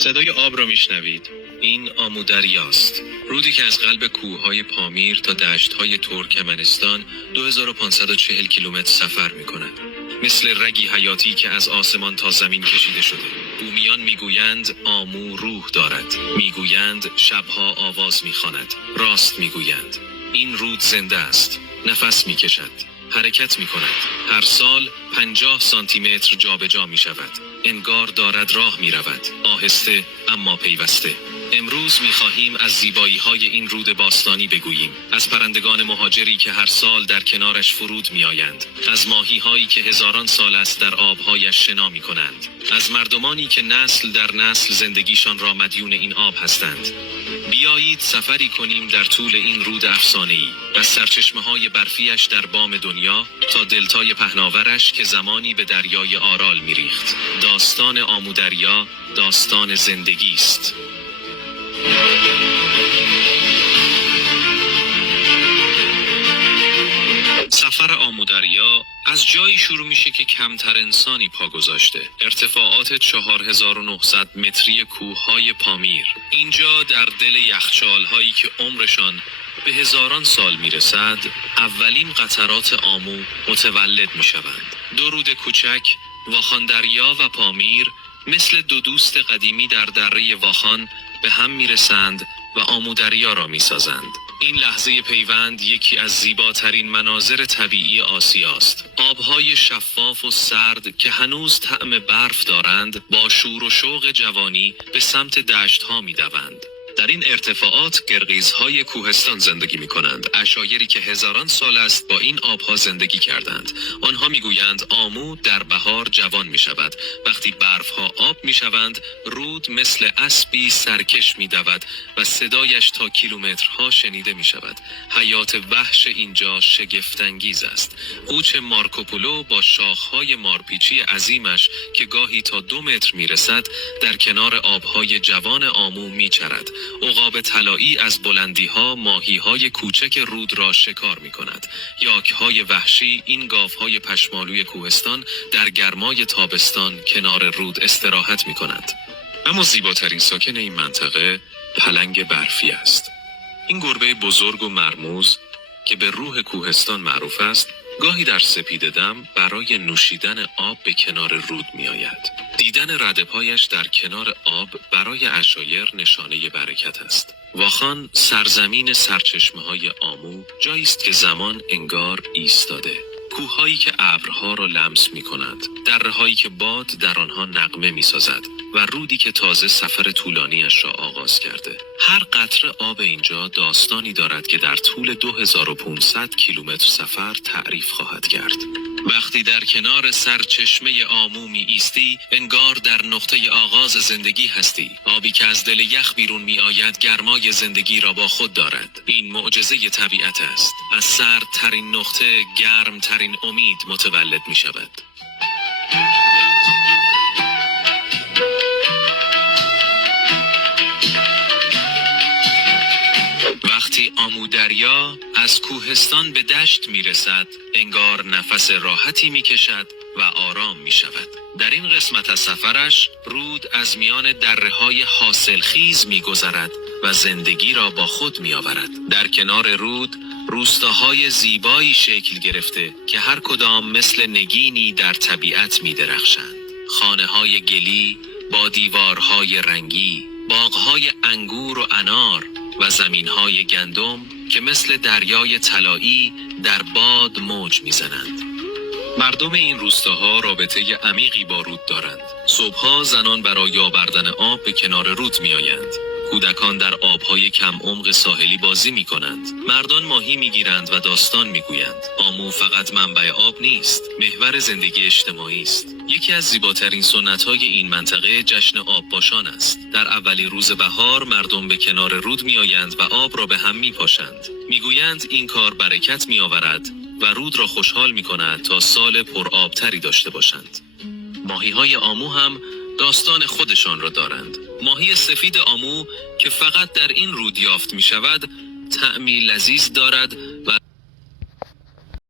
صدای آب را میشنوید. این آمودریاست. رودی که از قلب کوههای پامیر تا دشتهای ترکمنستان 2540 کیلومتر سفر میکند. مثل رگی حیاتی که از آسمان تا زمین کشیده شده. بومیان میگویند آمو روح دارد. میگویند شبها آواز میخواند. راست میگویند. این رود زنده است. نفس میکشد. حرکت میکند. هر سال 50 سانتی متر جابجا میشود. انگار دارد راه میرود. آهسته اما پیوسته. امروز می‌خواهیم از زیبایی‌های این رود باستانی بگوییم، از پرندگان مهاجری که هر سال در کنارش فرود می‌آیند، از ماهی‌هایی که هزاران سال است در آب‌هایش شنا می‌کنند، از مردمانی که نسل در نسل زندگیشان را مدیون این آب هستند. بیایید سفری کنیم در طول این رود افسانه‌ای، از سرچشمه‌های برفیش در بام دنیا تا دلتای پهناورش که زمانی به دریای آرال می‌ریخت. داستان آمودریا داستان زندگی است. سفر آمودریا از جایی شروع میشه که کمتر انسانی پا گذاشته. ارتفاعات 4900 متری کوههای پامیر. اینجا در دل یخچال‌هایی که عمرشان به هزاران سال میرسد، اولین قطرات آمو متولد میشوند. دو رود کوچک، واخاندریا و پامیر، مثل دو دوست قدیمی در دره واخان به هم میرسند و آمودریا را میسازند. این لحظه پیوند یکی از زیباترین مناظر طبیعی آسیاست. آبهای شفاف و سرد که هنوز طعم برف دارند، با شور و شوق جوانی به سمت دشت‌ها می‌دوند. در این ارتفاعات قرقیزهای کوهستان زندگی می‌کنند، عشایری که هزاران سال است با این آبها زندگی کردند. آنها می‌گویند آمو در بهار جوان می‌شود. وقتی برف‌ها آب می‌شوند، رود مثل اسبی سرکش می‌دود و صدایش تا کیلومترها شنیده می‌شود. حیات وحش اینجا شگفت‌انگیز است. قوچ مارکوپولو با شاخ‌های مارپیچی عظیمش که گاهی تا 2 متر می‌رسد، در کنار آب‌های جوان آمو می‌چرد. عقاب طلایی از بلندی‌ها ماهی‌های کوچک رود را شکار می‌کند. یاک‌های وحشی، این گاوهای پشمالوی کوهستان، در گرمای تابستان کنار رود استراحت می‌کنند. اما زیباترین ساکن این منطقه پلنگ برفی است. این گربه بزرگ و مرموز که به روح کوهستان معروف است، گاهی در سپیده دم برای نوشیدن آب به کنار رود می آید. دیدن ردپایش در کنار آب برای عشایر نشانه برکت است. واخان سرزمین سرچشمه‌های آمو، جایی است که زمان انگار ایستاده. کوه‌هایی که ابرها را لمس می‌کنند، دره‌هایی که باد در آنها نغمه می‌سازد و رودی که تازه سفر طولانیش را آغاز کرده. هر قطره آب اینجا داستانی دارد که در طول 2500 کیلومتر سفر تعریف خواهد کرد. وقتی در کنار سرچشمه آمو می ایستی، انگار در نقطه آغاز زندگی هستی. آبی که از دل یخ بیرون می آید گرمای زندگی را با خود دارد. این معجزه طبیعت است. از سردترین نقطه گرمترین امید متولد می شود. وقتی آمودریا از کوهستان به دشت می رسد، انگار نفس راحتی می کشد و آرام می شود. در این قسمت از سفرش، رود از میان دره‌های حاصلخیز می گذرد و زندگی را با خود می آورد. در کنار رود، روستاهای زیبایی شکل گرفته که هر کدام مثل نگینی در طبیعت می درخشند. خانه‌های گلی با دیوارهای رنگی، باغ‌های انگور و انار و زمین‌های گندم که مثل دریای طلایی در باد موج می‌زنند. مردم این روستاها رابطه عمیقی با رود دارند. صبح‌ها زنان برای آوردن آب به کنار رود می‌آیند. کودکان در آب‌های کم عمق ساحلی بازی می‌کنند. مردان ماهی می‌گیرند و داستان می‌گویند. آمو فقط منبع آب نیست، محور زندگی اجتماعی است. یکی از زیباترین سنت‌های این منطقه جشن آب باشان است. در اولین روز بهار مردم به کنار رود می‌آیند و آب را به هم می‌پاشند. می‌گویند این کار برکت می‌آورد و رود را خوشحال می‌کند تا سال پرآبتری داشته باشند. ماهی‌های آمو هم داستان خودشان را دارند. ماهی سفید آمو که فقط در این رود یافت می‌شود، طعمی لذیذ دارد و